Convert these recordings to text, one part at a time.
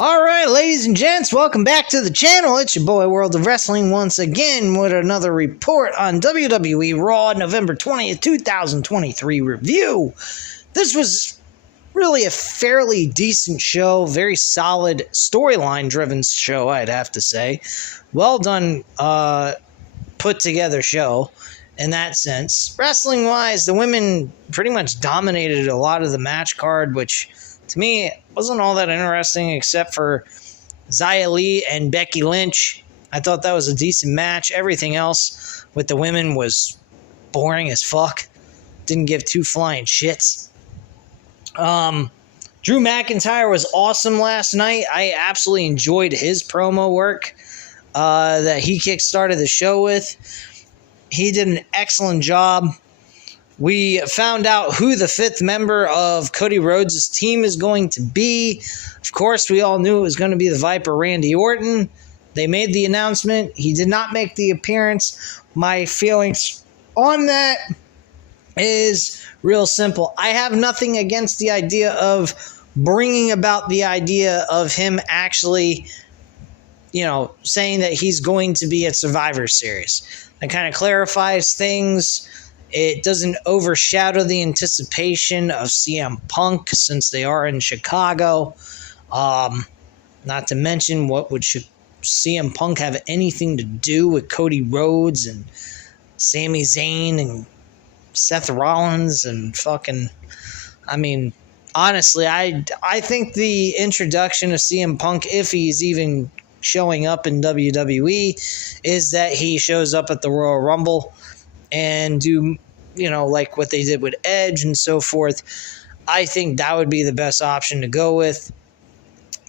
All right, ladies and gents, welcome back to the channel. It's your boy World of Wrestling once again with another report on WWE Raw November 20th, 2023 review. This was really a fairly decent show, very solid storyline driven show, I'd have to say. Well done, put together show in that sense. Wrestling wise, the women pretty much dominated a lot of the match card, which to me wasn't all that interesting except for Xia Li and Becky Lynch. I thought that was a decent match. Everything else with the women was boring as fuck. Didn't give two flying shits. Drew McIntyre was awesome last night. I absolutely enjoyed his promo work that he kickstarted the show with. He did an excellent job. We found out who the fifth member of Cody Rhodes' team is going to be. Of course, we all knew it was going to be the Viper Randy Orton. They made the announcement. He did not make the appearance. My feelings on that is real simple. I have nothing against the idea of bringing about the idea of him actually, saying that he's going to be at Survivor Series. That kind of clarifies things. It doesn't overshadow the anticipation of CM Punk since they are in Chicago. Not to mention, what would CM Punk have anything to do with Cody Rhodes and Sami Zayn and Seth Rollins and honestly, I think the introduction of CM Punk, if he's even showing up in WWE, is that he shows up at the Royal Rumble and do, like what they did with Edge and so forth. I think that would be the best option to go with.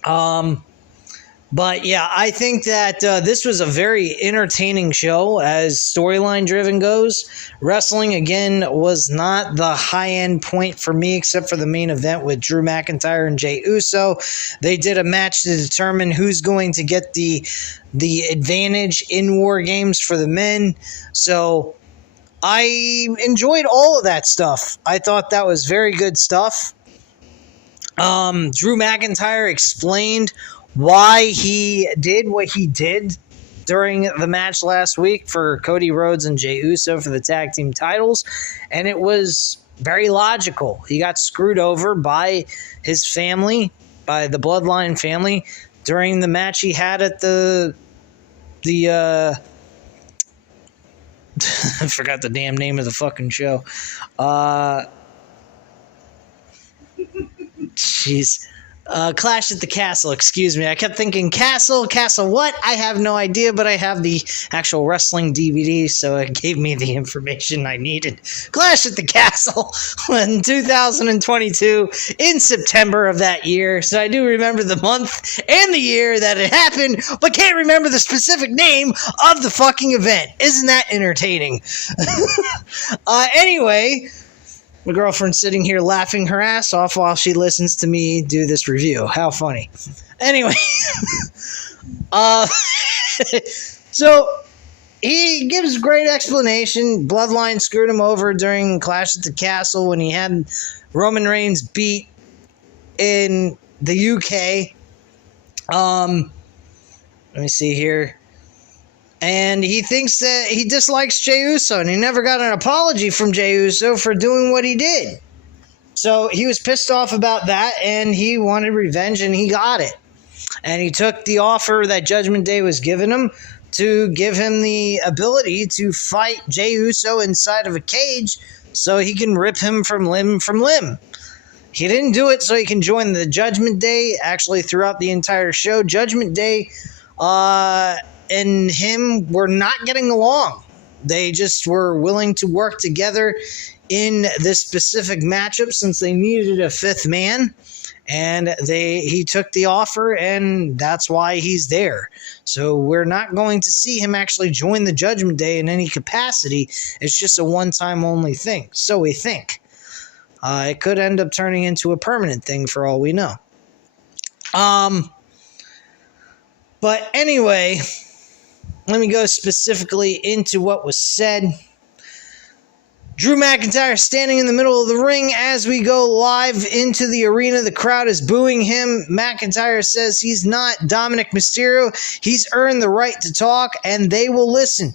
But yeah, I think that this was a very entertaining show as storyline driven goes. Wrestling, again, was not the high-end point for me except for the main event with Drew McIntyre and Jey Uso. They did a match to determine who's going to get the advantage in War Games for the men. So I enjoyed all of that stuff. I thought that was very good stuff. Drew McIntyre explained why he did what he did during the match last week for Cody Rhodes and Jey Uso for the tag team titles, and it was very logical. He got screwed over by his family, by the Bloodline family, during the match he had at the I forgot the damn name of the fucking show. Jeez. Clash at the Castle, excuse me. I kept thinking Castle what? I have no idea, but I have the actual wrestling DVD, so it gave me the information I needed. Clash at the Castle in 2022 in September of that year, so I do remember the month and the year that it happened, but can't remember the specific name of the fucking event. Isn't that entertaining? Anyway, my girlfriend's sitting here laughing her ass off while she listens to me do this review. How funny. Anyway. So, he gives great explanation. Bloodline screwed him over during Clash at the Castle when he had Roman Reigns beat in the UK. Let me see here. And he thinks that he dislikes Jey Uso, and he never got an apology from Jey Uso for doing what he did. So he was pissed off about that, and he wanted revenge, and he got it. And he took the offer that Judgment Day was giving him to give him the ability to fight Jey Uso inside of a cage so he can rip him from limb. He didn't do it so he can join the Judgment Day. Actually, throughout the entire show, Judgment Day and him were not getting along. They just were willing to work together in this specific matchup since they needed a fifth man, and he took the offer, and that's why he's there. So we're not going to see him actually join the Judgment Day in any capacity. It's just a one-time only thing, so we think. It could end up turning into a permanent thing for all we know. But anyway, let me go specifically into what was said. Drew McIntyre standing in the middle of the ring as we go live into the arena. The crowd is booing him. McIntyre says he's not Dominic Mysterio. He's earned the right to talk, and they will listen.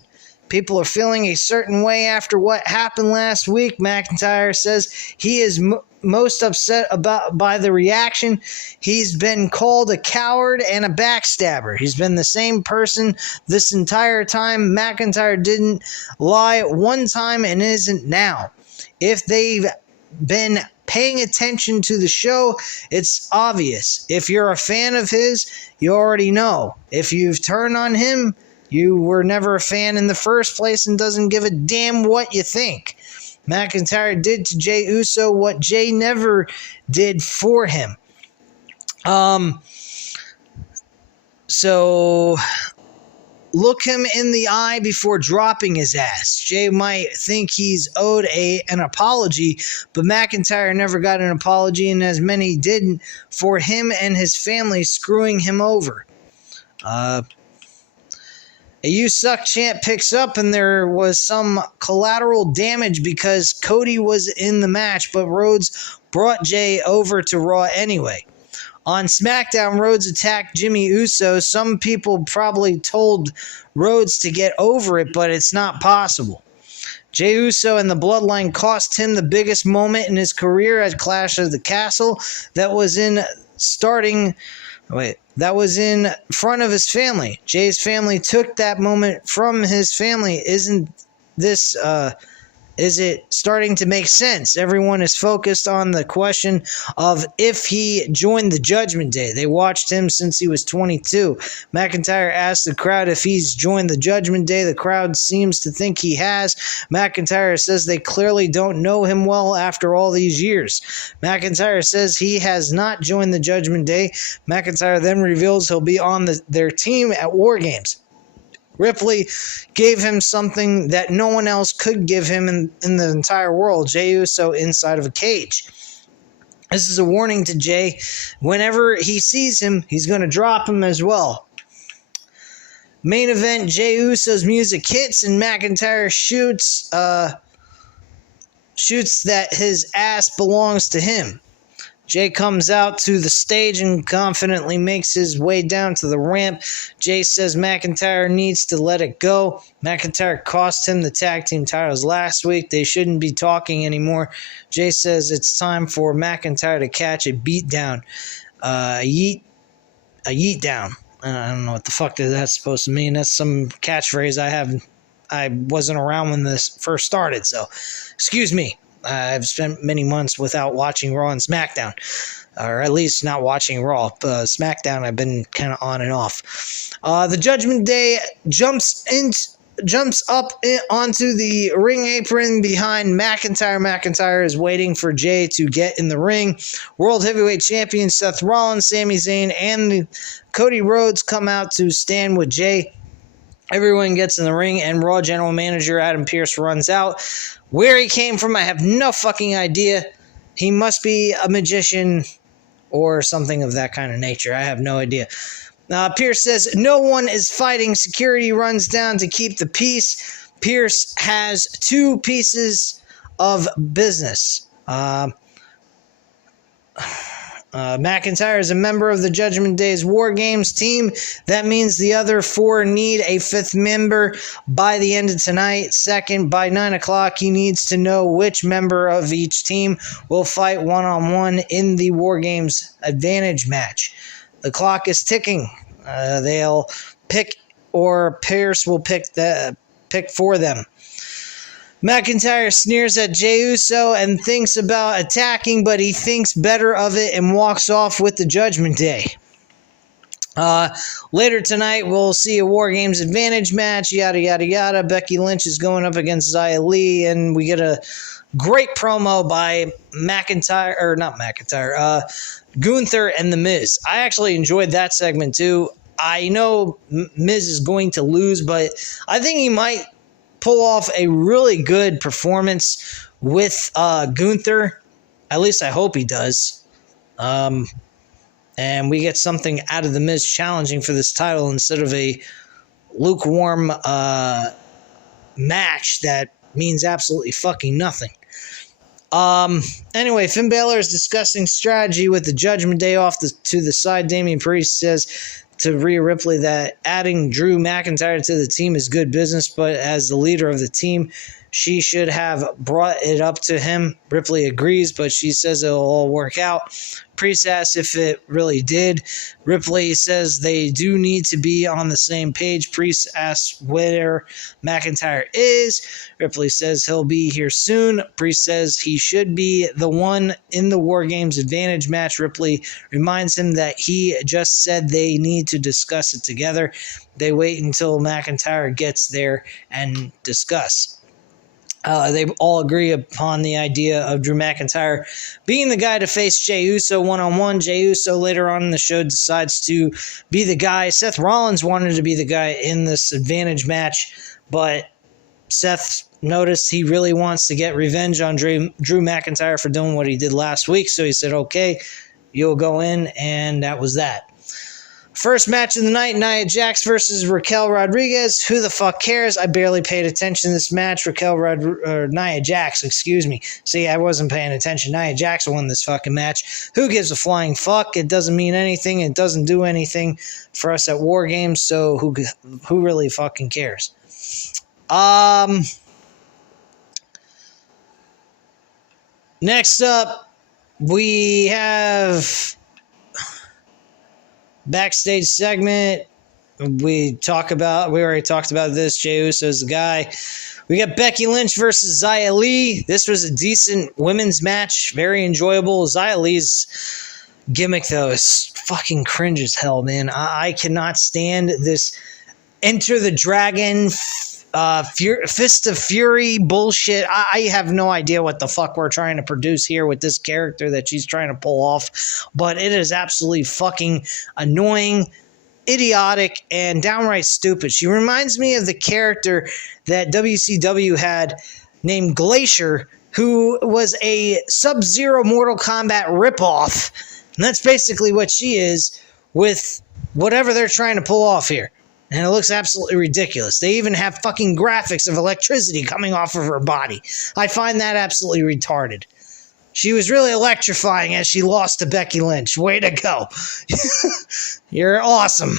People are feeling a certain way after what happened last week. McIntyre says he is most upset by the reaction. He's been called a coward and a backstabber. He's been the same person this entire time. McIntyre didn't lie one time and isn't now. If they've been paying attention to the show, it's obvious. If you're a fan of his, you already know. If you've turned on him, you were never a fan in the first place and doesn't give a damn what you think. McIntyre did to Jey Uso what Jey never did for him. So look him in the eye before dropping his ass. Jey might think he's owed an apology, but McIntyre never got an apology, and as many didn't, for him and his family screwing him over. A "You Suck" chant picks up, and there was some collateral damage because Cody was in the match, but Rhodes brought Jey over to Raw anyway. On SmackDown, Rhodes attacked Jimmy Uso. Some people probably told Rhodes to get over it, but it's not possible. Jey Uso and the Bloodline cost him the biggest moment in his career at Clash of the Castle that was in front of his family. Jey's family took that moment from his family. Is it starting to make sense? Everyone is focused on the question of if he joined the Judgment Day. They watched him since he was 22. McIntyre asked the crowd if he's joined the Judgment Day. The crowd seems to think he has. McIntyre says they clearly don't know him well after all these years. McIntyre says he has not joined the Judgment Day. McIntyre then reveals he'll be on their team at War Games. Ripley gave him something that no one else could give him in the entire world: Jey Uso inside of a cage. This is a warning to Jey. Whenever he sees him, he's going to drop him as well. Main event, Jey Uso's music hits, and McIntyre shoots that his ass belongs to him. Jey comes out to the stage and confidently makes his way down to the ramp. Jey says McIntyre needs to let it go. McIntyre cost him the tag team titles last week. They shouldn't be talking anymore. Jey says it's time for McIntyre to catch a beat down. A yeet down. I don't know what the fuck that's supposed to mean. That's some catchphrase I wasn't around when this first started, so excuse me. I've spent many months without watching Raw and SmackDown, or at least not watching Raw. SmackDown, I've been kind of on and off. The Judgment Day jumps up onto the ring apron behind McIntyre. McIntyre is waiting for Jey to get in the ring. World Heavyweight Champion Seth Rollins, Sami Zayn, and Cody Rhodes come out to stand with Jey. Everyone gets in the ring, and Raw General Manager Adam Pearce runs out. Where he came from, I have no fucking idea. He must be a magician or something of that kind of nature. I have no idea. Pearce says no one is fighting. Security runs down to keep the peace. Pearce has two pieces of business. McIntyre is a member of the Judgment Day's War Games team. That means the other four need a fifth member by the end of tonight. Second, by 9 o'clock, he needs to know which member of each team will fight one-on-one in the War Games Advantage match. The clock is ticking. They'll pick, or Pearce will pick for them. McIntyre sneers at Jey Uso and thinks about attacking, but he thinks better of it and walks off with the Judgment Day. Later tonight, we'll see a War Games Advantage match, yada, yada, yada. Becky Lynch is going up against Xia Li, and we get a great promo by Gunther and The Miz. I actually enjoyed that segment, too. I know Miz is going to lose, but I think he might pull off a really good performance with Gunther. At least I hope he does. And we get something out of The Miz challenging for this title instead of a lukewarm match that means absolutely fucking nothing. Anyway, Finn Balor is discussing strategy with the Judgment Day off to the side. Damian Priest says to Rhea Ripley that adding Drew McIntyre to the team is good business, but as the leader of the team, she should have brought it up to him. Ripley agrees, but she says it'll all work out. Priest asks if it really did. Ripley says they do need to be on the same page. Priest asks where McIntyre is. Ripley says he'll be here soon. Priest says he should be the one in the War Games Advantage match. Ripley reminds him that he just said they need to discuss it together. They wait until McIntyre gets there and discuss. They all agree upon the idea of Drew McIntyre being the guy to face Jey Uso one-on-one. Jey Uso later on in the show decides to be the guy. Seth Rollins wanted to be the guy in this advantage match, but Seth noticed he really wants to get revenge on Drew McIntyre for doing what he did last week, so he said, okay, you'll go in, and that was that. First match of the night, Nia Jax versus Raquel Rodriguez. Who the fuck cares? I barely paid attention to this match. Nia Jax, excuse me. See, I wasn't paying attention. Nia Jax won this fucking match. Who gives a flying fuck? It doesn't mean anything. It doesn't do anything for us at War Games, so who really fucking cares? Next up, we have backstage segment. We already talked about this. Jey Uso's the guy. We got Becky Lynch versus Xia Li. This was a decent women's match. Very enjoyable. Xia Li's gimmick, though, is fucking cringe as hell, man. I cannot stand this Enter the Dragon, Fist of Fury bullshit. I have no idea what the fuck we're trying to produce here with this character that she's trying to pull off, but it is absolutely fucking annoying, idiotic, and downright stupid. She reminds me of the character that WCW had named Glacier, who was a Sub-Zero Mortal Kombat ripoff, and that's basically what she is with whatever they're trying to pull off here. And it looks absolutely ridiculous. They even have fucking graphics of electricity coming off of her body. I find that absolutely retarded. She was really electrifying as she lost to Becky Lynch. Way to go. You're awesome.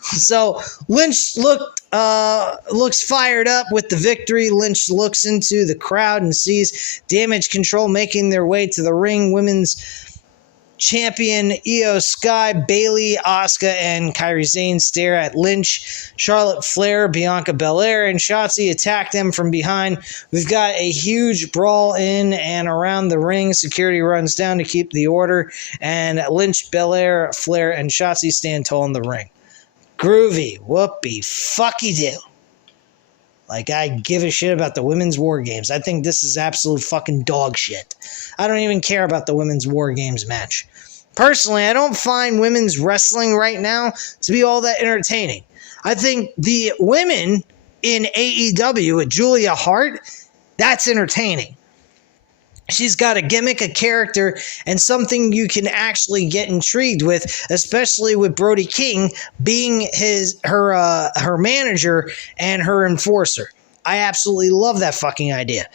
So Lynch looks fired up with the victory. Lynch looks into the crowd and sees Damage Control making their way to the ring. Women's champion Io Sky, Bayley, Asuka, and Kairi Sane stare at Lynch. Charlotte Flair, Bianca Belair, and Shotzi attack them from behind. We've got a huge brawl in and around the ring. Security runs down to keep the order, and Lynch, Belair, Flair, and Shotzi stand tall in the ring. Groovy, whoopee, fucky do. Like, I give a shit about the women's War Games. I think this is absolute fucking dog shit. I don't even care about the women's War Games match. Personally, I don't find women's wrestling right now to be all that entertaining. I think the women in AEW with Julia Hart, that's entertaining. She's got a gimmick, a character, and something you can actually get intrigued with, especially with Brody King being her manager and her enforcer. I absolutely love that fucking idea.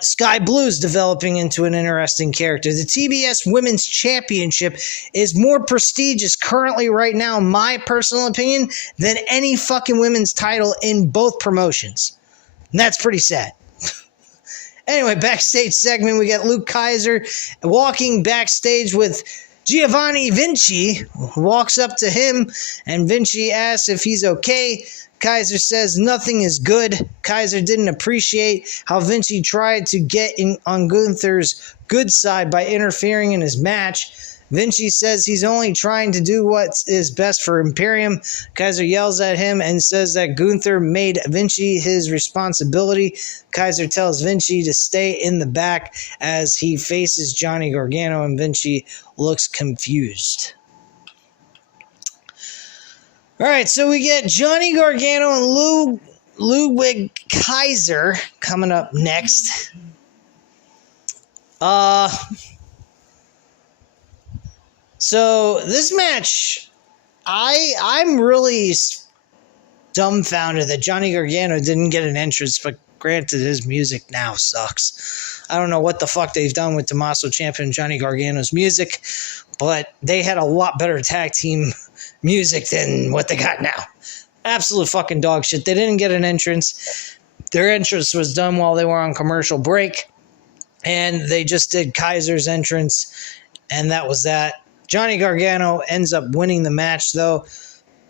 Sky Blue's developing into an interesting character. The TBS Women's Championship is more prestigious currently right now, in my personal opinion, than any fucking women's title in both promotions. And that's pretty sad. Anyway, backstage segment, we got Luke Kaiser walking backstage with Giovanni Vinci. Walks up to him, and Vinci asks if he's okay. Kaiser says nothing is good. Kaiser didn't appreciate how Vinci tried to get in on Gunther's good side by interfering in his match. Vinci says he's only trying to do what is best for Imperium. Kaiser yells at him and says that Gunther made Vinci his responsibility. Kaiser tells Vinci to stay in the back as he faces Johnny Gargano, and Vinci looks confused. All right, so we get Johnny Gargano and Ludwig Kaiser coming up next. So this match, I'm really dumbfounded that Johnny Gargano didn't get an entrance, but granted, his music now sucks. I don't know what the fuck they've done with Tommaso Ciampa and Johnny Gargano's music, but they had a lot better tag team music than what they got now. Absolute fucking dog shit. They didn't get an entrance. Their entrance was done while they were on commercial break, and they just did Kaiser's entrance, and that was that. Johnny Gargano ends up winning the match, though.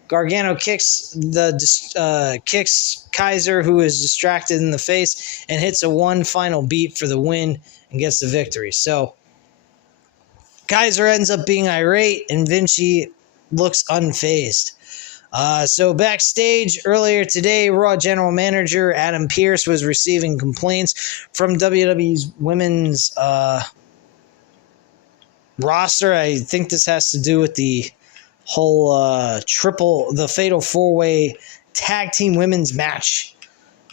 Gargano kicks Kaiser, who is distracted in the face, and hits a one final beat for the win and gets the victory. So Kaiser ends up being irate, and Vinci looks unfazed. So backstage earlier today, Raw General Manager Adam Pearce was receiving complaints from WWE's women's roster. I think this has to do with the whole the Fatal 4-Way Tag Team Women's match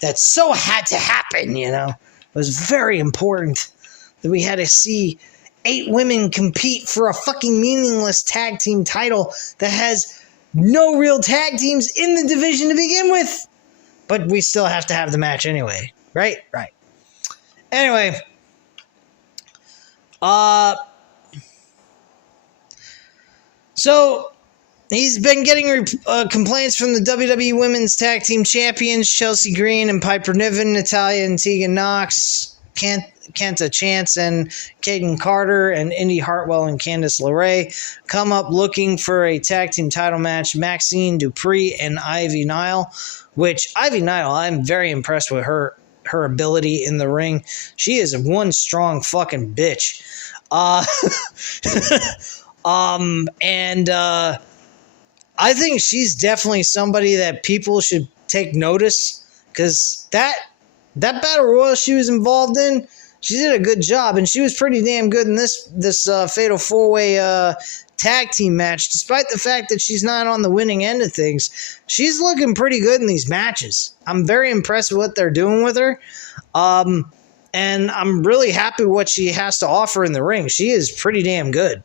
that so had to happen, you know. It was very important that we had to see 8 women compete for a fucking meaningless tag team title that has no real tag teams in the division to begin with. But we still have to have the match anyway. Right? Right. Anyway. So he's been getting complaints from the WWE Women's Tag Team Champions, Chelsea Green and Piper Niven, Natalya and Tegan Nox, Kenta Chance and Kaden Carter, and Indy Hartwell and Candice LeRae come up looking for a tag team title match. Maxine Dupree and Ivy Nile, which Ivy Nile, I'm very impressed with her ability in the ring. She is one strong fucking bitch. I think she's definitely somebody that people should take notice, because that battle royal she was involved in, she did a good job, and she was pretty damn good in this Fatal 4-Way tag team match. Despite the fact that she's not on the winning end of things, she's looking pretty good in these matches. I'm very impressed with what they're doing with her, and I'm really happy with what she has to offer in the ring. She is pretty damn good.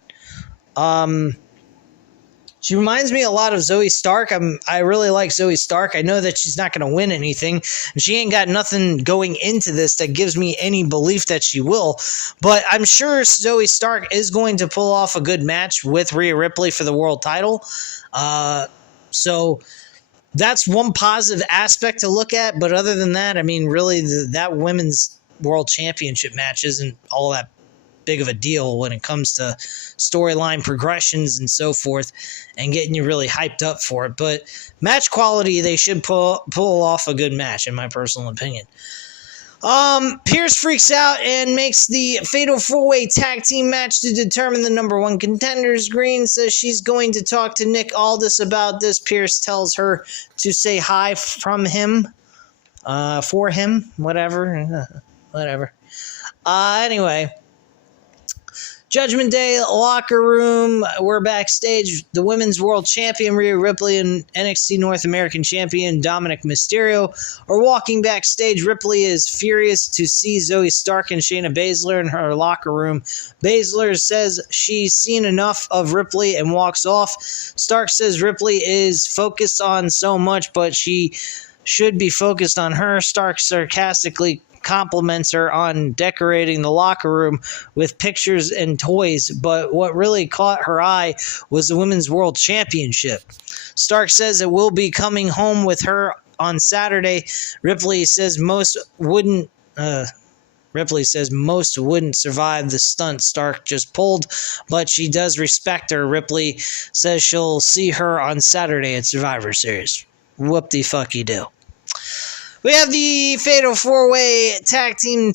She reminds me a lot of Zoe Stark. I really like Zoe Stark. I know that she's not going to win anything, and she ain't got nothing going into this that gives me any belief that she will. But I'm sure Zoe Stark is going to pull off a good match with Rhea Ripley for the world title. So that's one positive aspect to look at. But other than that, I mean, really, that women's world championship match isn't all that big of a deal when it comes to storyline progressions and so forth, and getting you really hyped up for it. But match quality, they should pull off a good match, in my personal opinion. Pearce freaks out and makes the Fatal 4-Way tag team match to determine the number 1 contenders. Green says she's going to talk to Nick Aldis about this. Pearce tells her to say hi from him, for him, whatever. Anyway, Judgment Day locker room. We're backstage. The Women's World Champion Rhea Ripley and NXT North American Champion Dominic Mysterio are walking backstage. Ripley is furious to see Zoe Stark and Shayna Baszler in her locker room. Baszler says she's seen enough of Ripley and walks off. Stark says Ripley is focused on so much, but she should be focused on her. Stark sarcastically compliments her on decorating the locker room with pictures and toys, but what really caught her eye was the Women's World Championship. Stark says it will be coming home with her on Saturday. Ripley says most wouldn't survive the stunt Stark just pulled, but she does respect her. Ripley says she'll see her on Saturday at Survivor Series. Whoop-de-fucky-do. We have the Fatal 4-Way tag team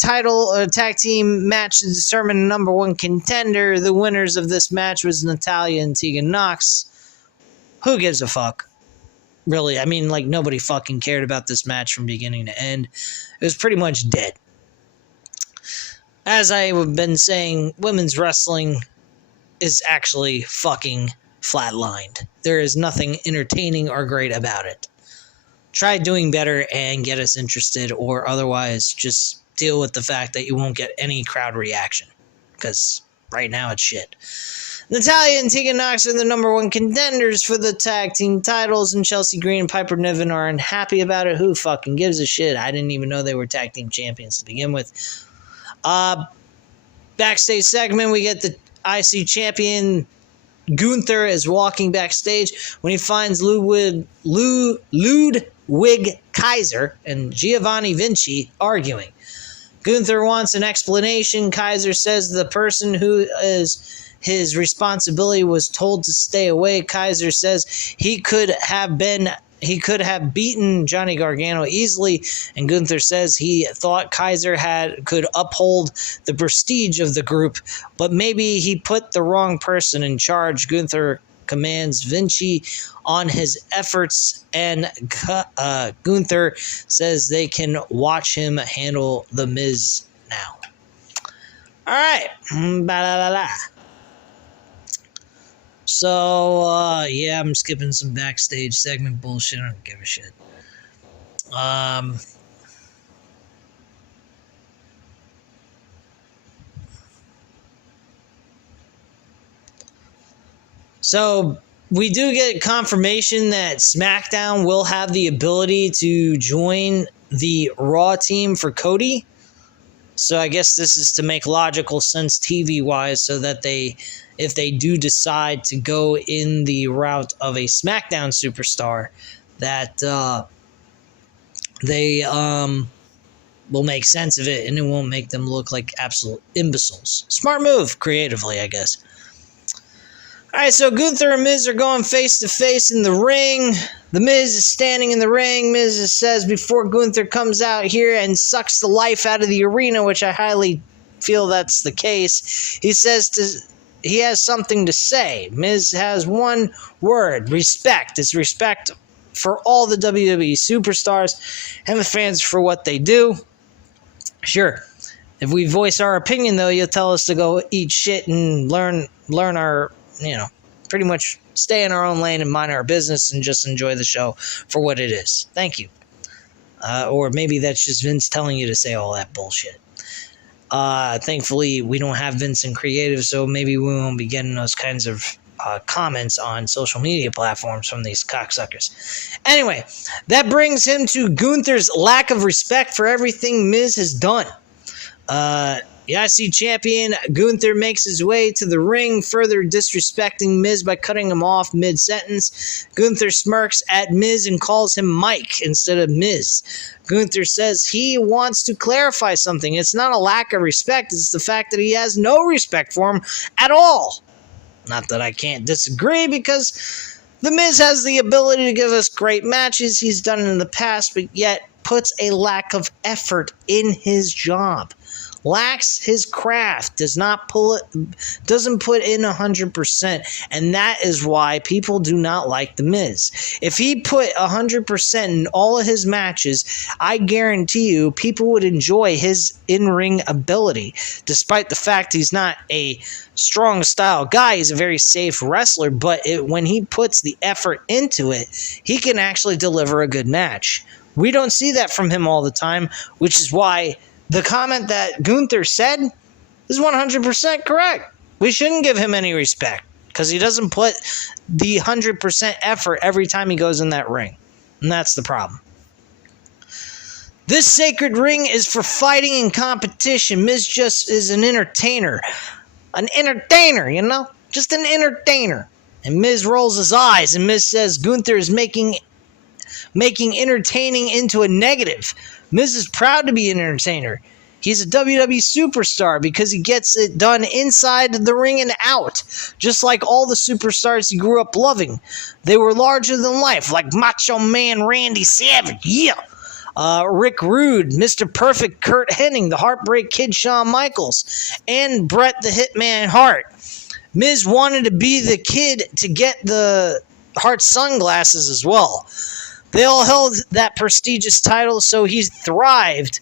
match to determine the number 1 contender. The winners of this match was Natalya and Tegan Nox. Who gives a fuck? Really, I mean, like, nobody fucking cared about this match from beginning to end. It was pretty much dead. As I've been saying, women's wrestling is actually fucking flatlined. There is nothing entertaining or great about it. Try doing better and get us interested, or otherwise just deal with the fact that you won't get any crowd reaction, because right now it's shit. Natalya and Tegan Nox are the number one contenders for the tag team titles, and Chelsea Green and Piper Niven are unhappy about it. Who fucking gives a shit? I didn't even know they were tag team champions to begin with. Backstage segment, we get the IC champion Gunther is walking backstage when he finds Ludwig Kaiser and Giovanni Vinci arguing. Gunther wants an explanation. Kaiser says the person who is his responsibility was told to stay away. Kaiser says he could have beaten Johnny Gargano easily, and Gunther says he thought Kaiser could uphold the prestige of the group, but maybe he put the wrong person in charge. Gunther commands Vinci on his efforts, and Gunther says they can watch him handle The Miz now. All right. So, yeah, I'm skipping some backstage segment bullshit. I don't give a shit. So, we do get confirmation that SmackDown will have the ability to join the Raw team for Cody. So, I guess this is to make logical sense TV-wise so that if they do decide to go in the route of a SmackDown superstar, that they will make sense of it and it won't make them look like absolute imbeciles. Smart move, creatively, I guess. All right, so Gunther and Miz are going face-to-face in the ring. The Miz is standing in the ring. Miz says before Gunther comes out here and sucks the life out of the arena, which I highly feel that's the case, he says he has something to say. Miz has one word: respect. It's respect for all the WWE superstars and the fans for what they do. Sure, if we voice our opinion, though, you'll tell us to go eat shit and learn our, pretty much stay in our own lane and mind our business and just enjoy the show for what it is. Thank you. Or maybe that's just Vince telling you to say all that bullshit. Thankfully, we don't have Vince in creative, so maybe we won't be getting those kinds of comments on social media platforms from these cocksuckers. Anyway, that brings him to Gunther's lack of respect for everything Miz has done. The IC champion Gunther makes his way to the ring, further disrespecting Miz by cutting him off mid-sentence. Gunther smirks at Miz and calls him Mike instead of Miz. Gunther says he wants to clarify something. It's not a lack of respect, it's the fact that he has no respect for him at all. Not that I can't disagree, because The Miz has the ability to give us great matches. He's done it in the past, but yet puts a lack of effort in his job. Lacks his craft, doesn't put in 100%, and that is why people do not like The Miz. If he put 100% in all of his matches, I guarantee you people would enjoy his in-ring ability, despite the fact he's not a strong style guy. He's a very safe wrestler, but when he puts the effort into it, he can actually deliver a good match. We don't see that from him all the time, which is why the comment that Gunther said is 100% correct. We shouldn't give him any respect because he doesn't put the 100% effort every time he goes in that ring. And that's the problem. This sacred ring is for fighting and competition. Miz just is an entertainer. An entertainer, just an entertainer. And Miz rolls his eyes, and Miz says Gunther is making entertaining into a negative. Miz is proud to be an entertainer. He's a WWE superstar because he gets it done inside the ring and out, just like all the superstars he grew up loving. They were larger than life, like Macho Man Randy Savage, yeah. Rick Rude, Mr. Perfect Kurt Hennig, the Heartbreak Kid Shawn Michaels, and Bret the Hitman Hart. Miz wanted to be the kid to get the Hart sunglasses as well. They all held that prestigious title, so he thrived,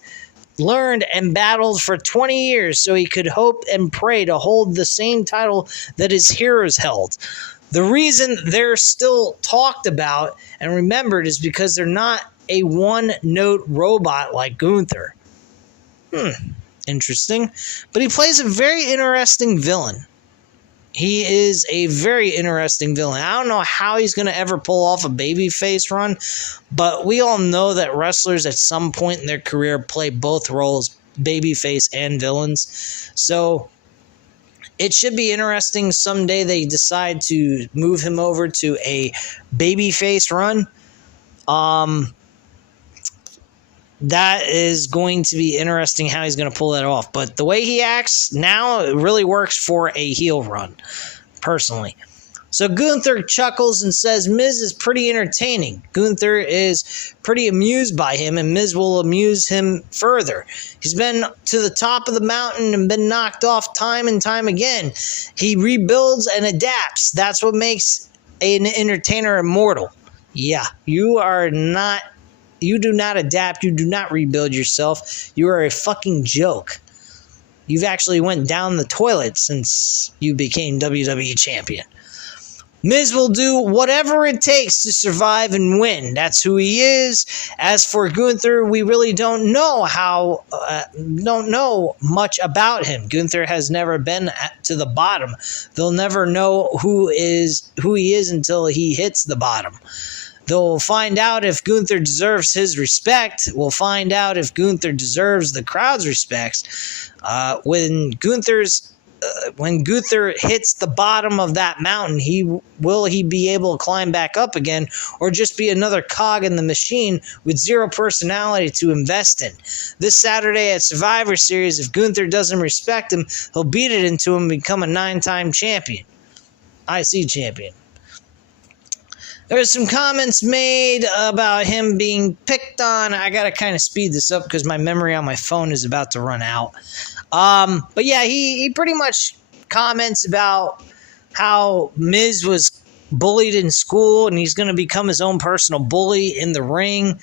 learned, and battled for 20 years so he could hope and pray to hold the same title that his heroes held. The reason they're still talked about and remembered is because they're not a one-note robot like Gunther. Interesting. But he plays a very interesting villain. He is a very interesting villain. I don't know how he's going to ever pull off a babyface run, but we all know that wrestlers at some point in their career play both roles, babyface and villains. So it should be interesting someday they decide to move him over to a babyface run. That is going to be interesting how he's going to pull that off. But the way he acts now, it really works for a heel run, personally. So Gunther chuckles and says Miz is pretty entertaining. Gunther is pretty amused by him, and Miz will amuse him further. He's been to the top of the mountain and been knocked off time and time again. He rebuilds and adapts. That's what makes an entertainer immortal. Yeah, you do not adapt. You do not rebuild yourself. You are a fucking joke. You've actually went down the toilet since you became WWE champion. Miz will do whatever it takes to survive and win. That's who he is. As for Gunther, we really don't know much about him. Gunther has never been to the bottom. They'll never know who he is until he hits the bottom. They'll find out if Gunther deserves his respect. We'll find out if Gunther deserves the crowd's respect. When Gunther hits the bottom of that mountain, will he be able to climb back up again, or just be another cog in the machine with zero personality to invest in? This Saturday at Survivor Series, if Gunther doesn't respect him, he'll beat it into him and become a 9-time champion. IC champion. There's some comments made about him being picked on. I got to kind of speed this up because my memory on my phone is about to run out. But yeah, he pretty much comments about how Miz was bullied in school and he's going to become his own personal bully in the ring.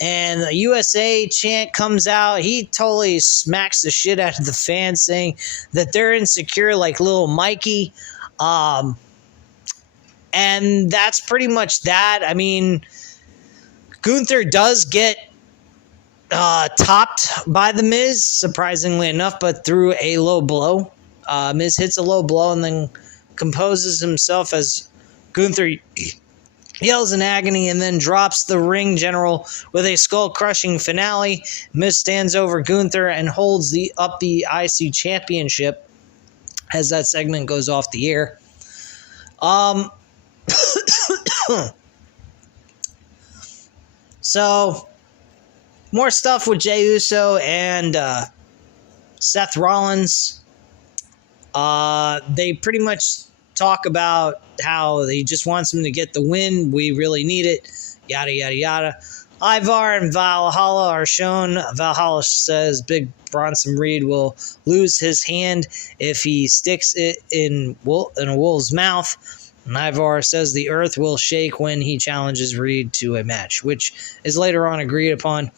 And the USA chant comes out. He totally smacks the shit out of the fans, saying that they're insecure like little Mikey. And that's pretty much that. I mean, Gunther does get topped by The Miz, surprisingly enough, but through a low blow. Miz hits a low blow and then composes himself as Gunther yells in agony and then drops the ring general with a skull-crushing finale. Miz stands over Gunther and holds up the IC championship as that segment goes off the air. So, more stuff with Jey Uso and Seth Rollins. They pretty much talk about how he just wants him to get the win. We really need it. Yada, yada, yada. Ivar and Valhalla are shown. Valhalla says Big Bronson Reed will lose his hand if he sticks it in a wolf's mouth. And Ivar says the earth will shake when he challenges Reed to a match, which is later on agreed upon.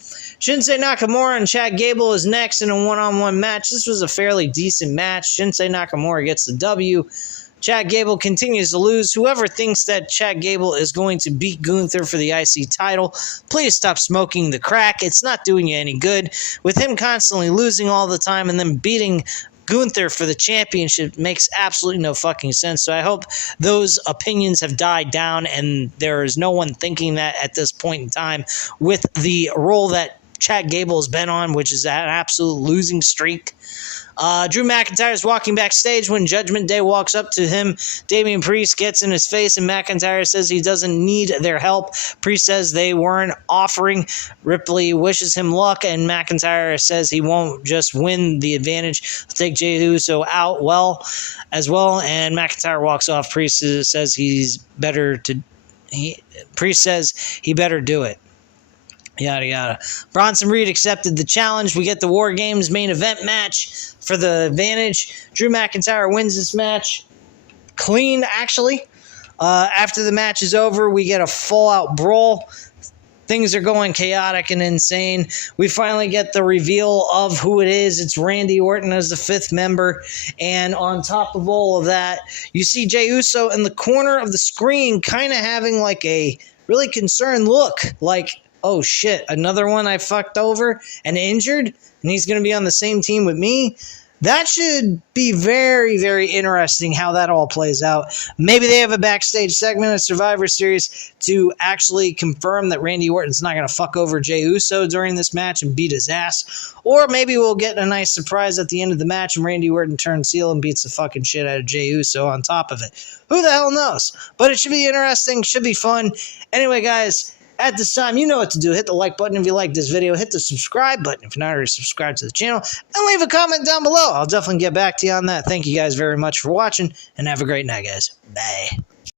Shinsuke Nakamura and Chad Gable is next in a one-on-one match. This was a fairly decent match. Shinsuke Nakamura gets the W. Chad Gable continues to lose. Whoever thinks that Chad Gable is going to beat Gunther for the IC title, please stop smoking the crack. It's not doing you any good. With him constantly losing all the time and then beating Gunther for the championship makes absolutely no fucking sense. So I hope those opinions have died down and there is no one thinking that at this point in time with the role that Chad Gable has been on, which is an absolute losing streak. Drew McIntyre is walking backstage when Judgment Day walks up to him. Damian Priest gets in his face and McIntyre says he doesn't need their help. Priest says they weren't offering. Ripley wishes him luck and McIntyre says he won't just win the advantage. He'll take Jey Uso out as well, and McIntyre walks off. Priest says Priest says he better do it. Yada, yada. Bronson Reed accepted the challenge. We get the War Games main event match for the advantage. Drew McIntyre wins this match clean, actually. After the match is over, we get a full-out brawl. Things are going chaotic and insane. We finally get the reveal of who it is. It's Randy Orton as the 5th member. And on top of all of that, you see Jey Uso in the corner of the screen kind of having like a really concerned look. Like, oh shit, another one I fucked over and injured, and he's going to be on the same team with me. That should be very, very interesting how that all plays out. Maybe they have a backstage segment of Survivor Series to actually confirm that Randy Orton's not going to fuck over Jey Uso during this match and beat his ass. Or maybe we'll get a nice surprise at the end of the match and Randy Orton turns heel and beats the fucking shit out of Jey Uso on top of it. Who the hell knows? But it should be interesting, should be fun. Anyway, guys, at this time, you know what to do. Hit the like button if you like this video. Hit the subscribe button if you're not already subscribed to the channel. And leave a comment down below. I'll definitely get back to you on that. Thank you guys very much for watching. And have a great night, guys. Bye.